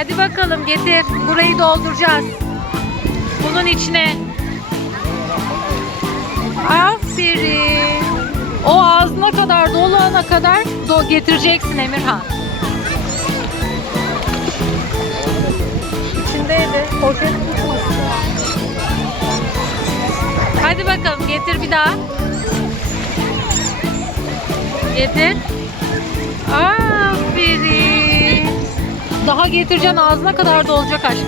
Hadi bakalım getir. Burayı dolduracağız. Bunun içine. Aferin. O ağzına kadar dolana kadar do getireceksin Emirhan. İçindeydi. Poşet. Hadi bakalım getir bir daha. Getir. Aferin. Daha getireceksin ağzına kadar dolacak aşkım.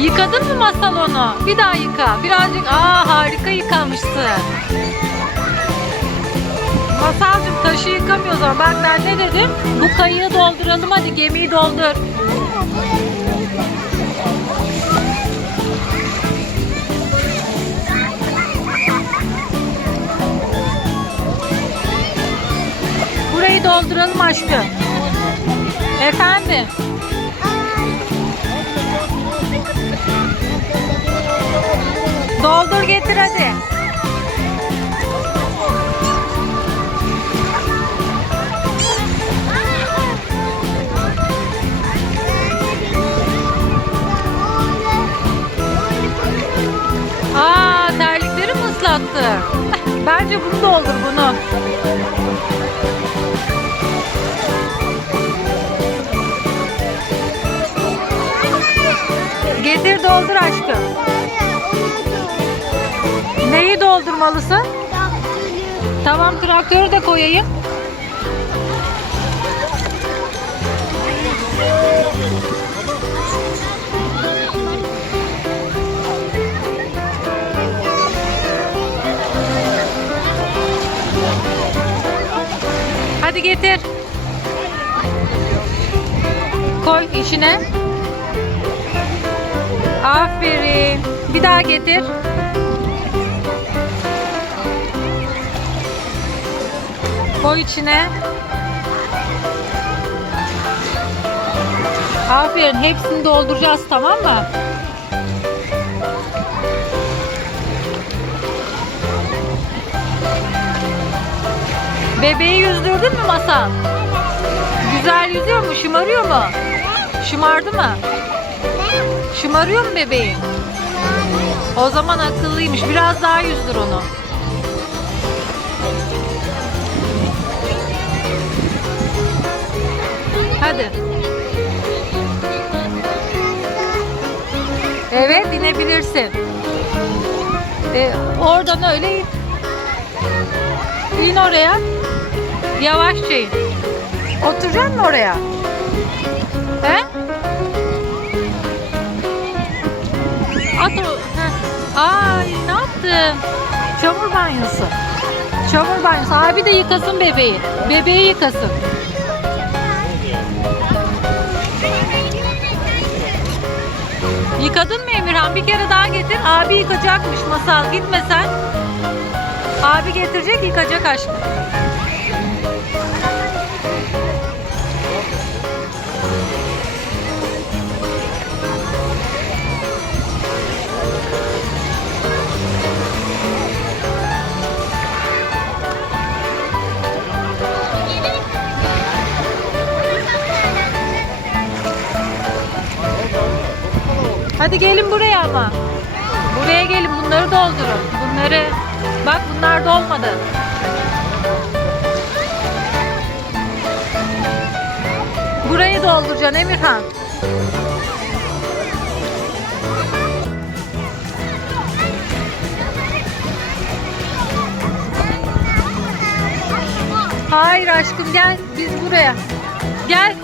Yıkadın mı masal onu? Bir daha yıka. Birazcık aa harika yıkamışsın. Masalcığım taşı yıkamıyoruz ama bak ben ne dedim? Bu kayığı dolduralım hadi gemiyi doldur. Dolduralım aşkım. Efendim. Doldur getir hadi. Aa terlikleri mi ıslattı? Bence bunu doldur bunu. Doldur aşkım. Neyi doldurmalısın? Tamam traktörü de koyayım. Hadi getir. Koy işine. Aferin. Bir daha getir. Koy içine. Aferin. Hepsini dolduracağız tamam mı? Bebeği yüzdürdün mü Masal? Güzel yüzüyor mu? Şımarıyor mu? Şımardı mı? Şımarıyor mu bebeğin? O zaman akıllıymış. Biraz daha yüzdür onu. Hadi. Evet inebilirsin. Ee, oradan öyle in. İn oraya. Yavaşça in. Oturacaksın mı oraya? He? At. Ay ne yaptın? Çamur banyosu. Çamur banyosu. Abi de yıkasın bebeği. Bebeği yıkasın. Yıkadın mı Emirhan? Bir kere daha getir. Abi yıkacakmış Masal. Gitme sen. Abi getirecek yıkacak aşkım. Hadi gelin buraya ama. Buraya gelin bunları doldurun. Bunları bak bunlar dolmadı. Burayı dolduracaksın Emirhan. Hayır aşkım gel biz buraya. Gel